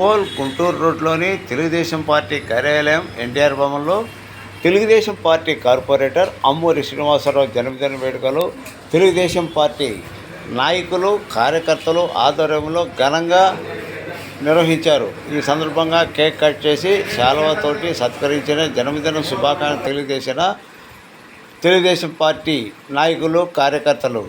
ఒంగోలు గుంటూరు రోడ్లోని తెలుగుదేశం పార్టీ కార్యాలయం ఎన్టీఆర్ భవన్లో తెలుగుదేశం పార్టీ కార్పొరేటర్ అమ్మూరి శ్రీనివాసరావు జన్మదిన వేడుకలు తెలుగుదేశం పార్టీ నాయకులు కార్యకర్తలు ఆధ్వర్యంలో ఘనంగా నిర్వహించారు. ఈ సందర్భంగా కేక్ కట్ చేసి శాలువాతోటి సత్కరించిన జన్మదిన శుభాకాంక్షలు తెలియజేసిన తెలుగుదేశం పార్టీ నాయకులు కార్యకర్తలు.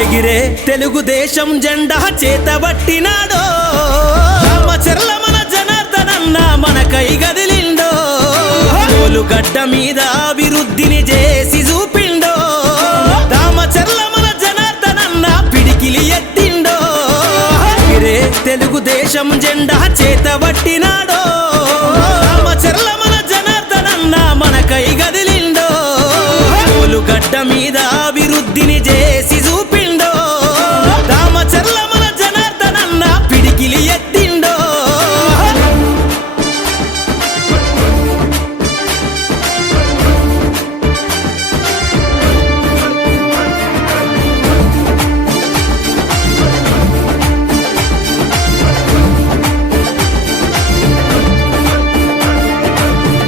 ఎగిరే తెలుగుదేశం జెండా చేతబట్టినాడో రామచర్ల మన జనార్దనన్న మనకై గదిలిండో గడ్డ మీద అభివృద్ధిని చేసి చూపిండో రామచర్ల మన జనార్దనన్న పిడికిలి ఎత్తిండో ఎగిరే తెలుగుదేశం జెండా చేతబట్టినాడో రామచర్ల మన జనార్దనన్న మనకై గదిలిండో గడ్డ మీద అభివృద్ధిని చేసి చూపిండో రామచర్ల మన జనార్దనన్న పిడికిలి ఎత్తిండో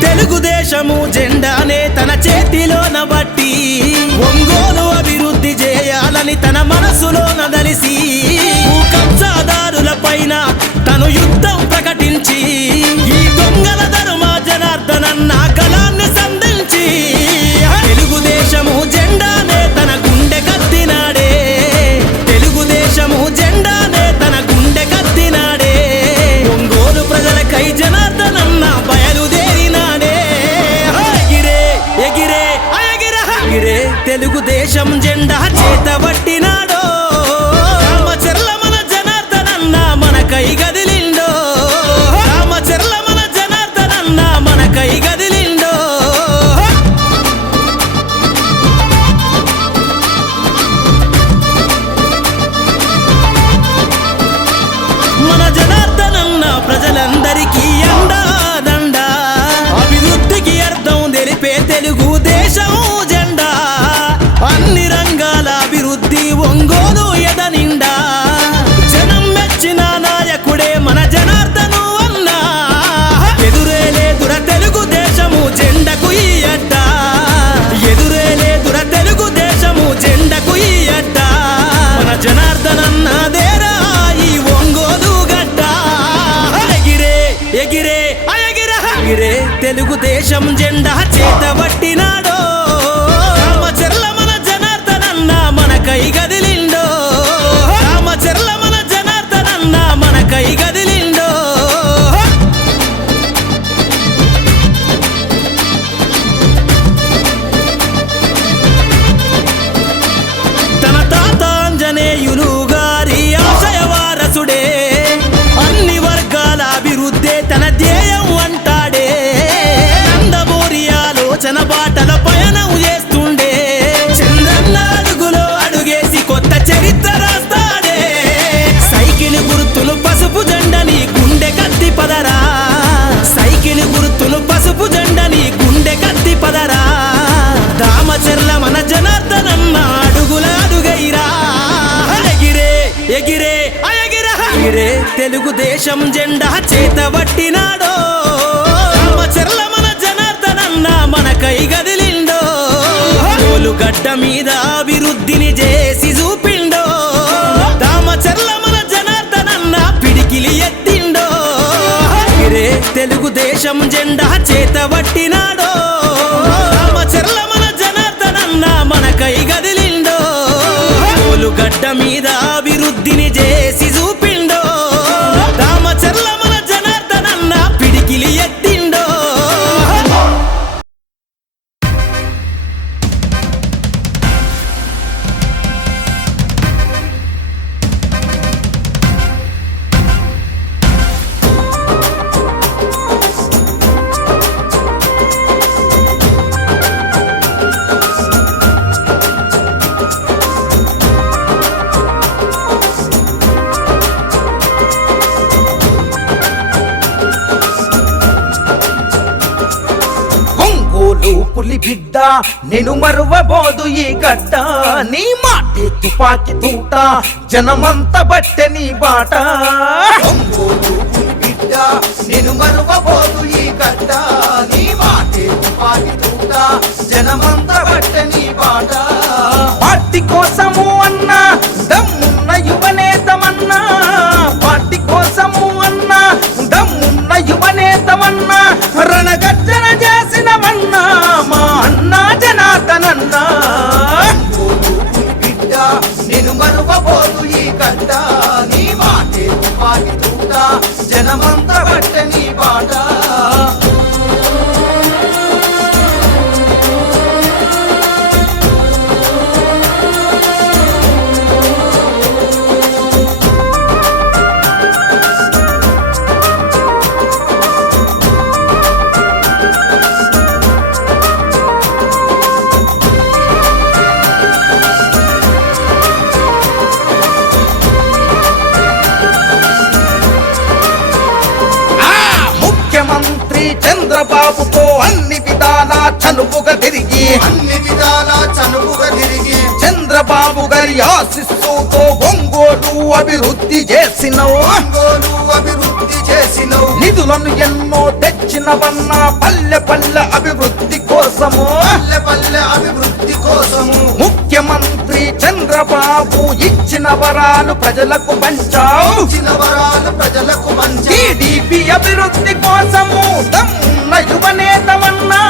తెలుగుదేశము జెండానే తన చేతిలోన బట్టి ఒంగోలు అభివృద్ధి చేయాలని తన మనసులో నదలిసి కబ్జాదారుల పైన తను యుద్ధం ప్రకటించి ఈ దొంగల ధర్మ జనార్దనన్న గళాన్ని సంధించి తెలుగుదేశము జెండానే తన గుండె కత్తినాడే తెలుగుదేశము జెండానే తన గుండె కత్తినాడే ఒంగోలు ప్రజలకై జనార్దనన్న బయలుదేరినాడే ఎగిరే ఎగిరే తెలుగుదేశం జెండా చేతబట్టినాడో రామచర్ల మన జనార్దనన్న మనకై గదిలిండో రామచర్ల మన జనార్దనన్న మనకై గదిలిండో మన జనార్దనన్న ప్రజలందరికీ అండాదండ అభివృద్ధికి అర్థం తెలిపే తెలుగుదేశం జెండా అన్ని రంగాల అభివృద్ధి ఒంగోలు ఎదనిండా జనం మెచ్చిన నాయకుడే మన జనార్దను అన్నా ఎదురే లేదుర తెలుగుదేశము జెండకు ఈ అడ్డ ఎదురే లేదుర తెలుగుదేశము జెండకు ఈ అడ్డ మన జనార్దనన్నదేరా ఈ ఒంగోలు గడ్డ ఎగిరే ఎగిరే ఎగిరే తెలుగుదేశం జెండా చేతబట్టినాడో రామచర్ల మన జనార్దనన్న మనకై గదిలిండో రామచర్ల మన జనార్దనన్న మనకై గదిలిండో తన తెలుగుదేశం జెండా చేతబట్టినాడో రామచర్ల మన జనార్దనన్న మనకై గదిలిండో గడ్డ మీద అభివృద్ధిని చేసి చూపిండో రామచర్ల మన జనార్దనన్న పిడికిలి ఎత్తిండో తెలుగుదేశం జెండా చేతబట్టినాడో రామచర్ల మన జనార్దనన్న మనకై గదిలిండో గడ్డ మీద అభివృద్ధిని చేసి చూపిండో రామచర్ల మన జనార్దనన్న పిడికిలి ఎత్తిండో పులి బిడ్డ నేను మరువబోదు ఈ గడ్డ నీ మాటే తుపాకి తూట జనమంత బట్టె నీ బాట పులి బిడ్డ నేను మరువబోదు ఈ గడ్డ నీ మాటే తుపాకి తూట జనమంత బట్టె నీ బాట పార్టీ కోసము అన్నా దమ్మున్న యువనేతమన్నా పార్టీ కోసము అన్నా దమ్మున్న యువనేతమన్నా రణగర్జన చేసినవన్నా మా అన్నా జనార్దనన్నా బిడ్డ నేను మరువబోదు ఈ గడ్డ నీ మాటే తుపాకి తూట జనమంత బట్టె నీ బాట చంద్రబాబుతో అన్ని విధాలా చనువుగా తిరిగి చంద్రబాబు గారి ఆశీస్సుతో ఒంగోలు అభివృద్ధి చేసినవు నిధులను ఎన్నో తెచ్చినవన్నా పల్లె పల్లె అభివృద్ధి కోసము ముఖ్యమంత్రి చంద్రబాబు ఇచ్చిన వరాలు ప్రజలకు పంచావు టీడీపీ అభివృద్ధి కోసము దమ్మున్న యువనేతమన్నా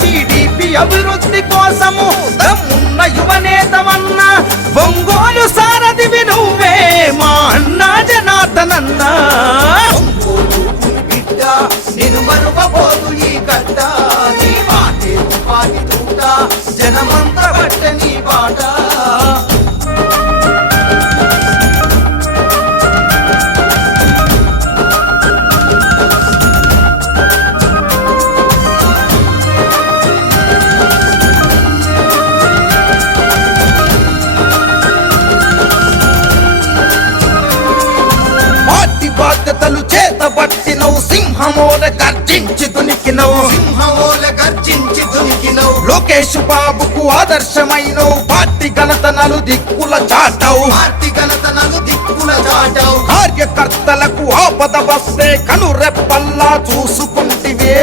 టీడీపీ అభివృద్ధి కోసము దమ్మున్న యువనేతమన్నా ఒంగోలు సారథివి నువ్వే మా అన్నా జనార్దనన్నా బిడ్డ నేను మరువబోదు ఈ గడ్డ నీ మాటే తుపాకి తూట జనమంత బట్టె నీ బాట బాధ్యతలు చేతబట్టినవు సింహమోల గర్జించి దునికినవు లోకేష్ బాబుకు ఆదర్శమైనవు పార్టీ ఘనతనలు దిక్కుల చాటవు కార్యకర్తలకు ఆపద వస్తే కనురెప్పల్లా చూసుకుంటివే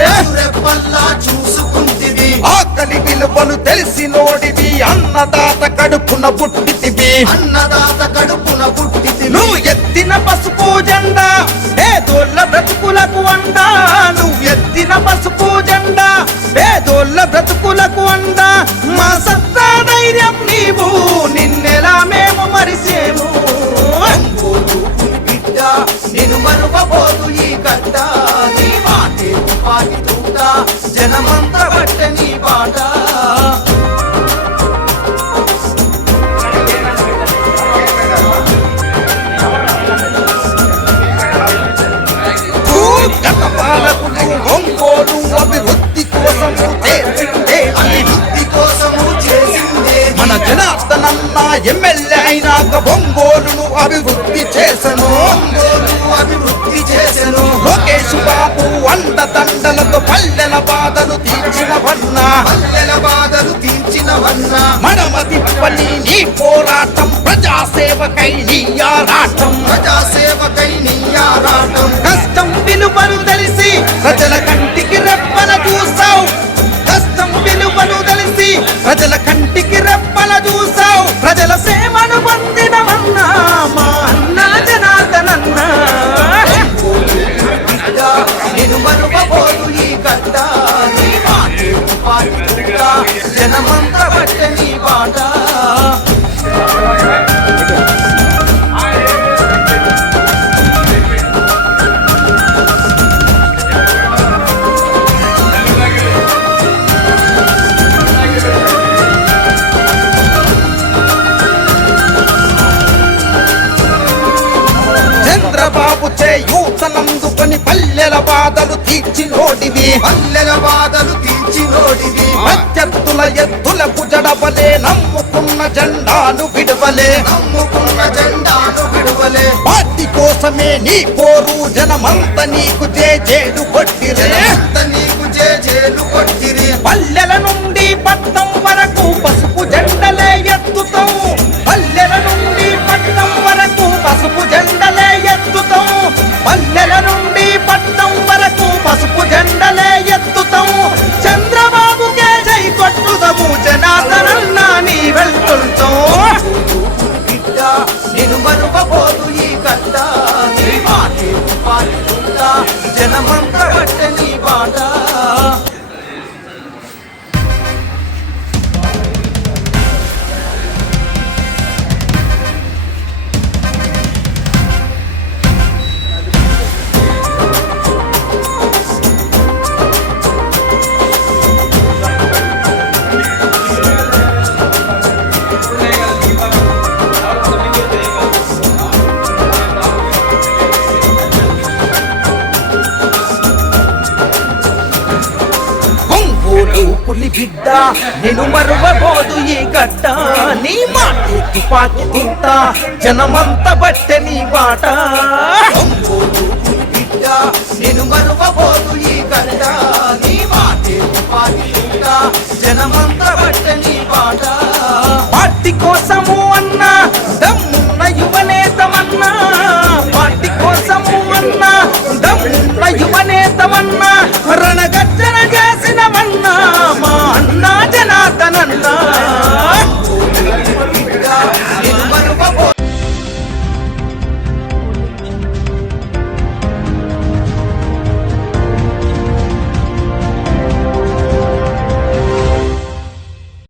ఆకలి విలువలు తెలిసినోడివి అన్నదాత కడుపున పుట్టితివి నువ్వు ఎత్తిన పసుపు జెండా పేదోళ్ళ బ్రతుకులకు అండా నువ్వు ఎత్తిన పసుపు జెండా పేదోళ్ళ బ్రతుకులకు అండా మా సత్తా ధైర్యం నీవు నిన్నెలా మేము మరిసేము బిడ్డ నేను మరువబోదు ఈ గడ్డ నీ మాటే తుపాకి తూట జనమంత బట్టె నీ బాట ఒంగోలు అభివృద్ధి కోసము చేసిందే మన జనార్దనన్న ఎమ్మెల్యే అయినాక ఒంగోలును అభివృద్ధి చేసను లోకేష్ బాబు అండదండలతో పల్లెల బాధలు తీర్చినవన్నా మడమ తిప్పని నీ పోరాటం ప్రజాసేవకై నీ ఆరాటం నీ పల్లెల బాధలు తీర్చినోడివి, పల్లెల బాధలు తీర్చినోడివి, ప్రత్యర్థుల ఎత్తులకు జడవలే నమ్ముకున్న జెండాను విడవలే, నమ్ముకున్న జెండాను విడువలే, పార్టీ కోసమే నీ పోరు జనమంత నీకు జేజేలు కొట్టిరే, జనమంత నీకు జేజేలు కొట్టిరి. పల్లెల నుండి పట్నం వరకు పసుపు జెండలే ఎత్తుతాం, పల్లెల నుండి పట్నం వరకు పసుపు జెండలే ఎత్తుతాం, పల్లెల నుండి పట్నం వరకు పసుపు జెండలే ఎత్తుతాం, చంద్రబాబుకే జై కొట్టుదము జనార్దనన్న నీ వెళ్తుంటాం. బిడ్డ నేను మరువబోదు ఈ గడ్డ, నీ మాటే ఉపాధి తుంట, జనమంత బట్టే నీ బాట. ఒంగోలు పులి బిడ్డ నేను మరువబోదు ఈ గడ్డ, నీ మాటే తుపాకి తింట జనమంత బట్టె నీ బాట.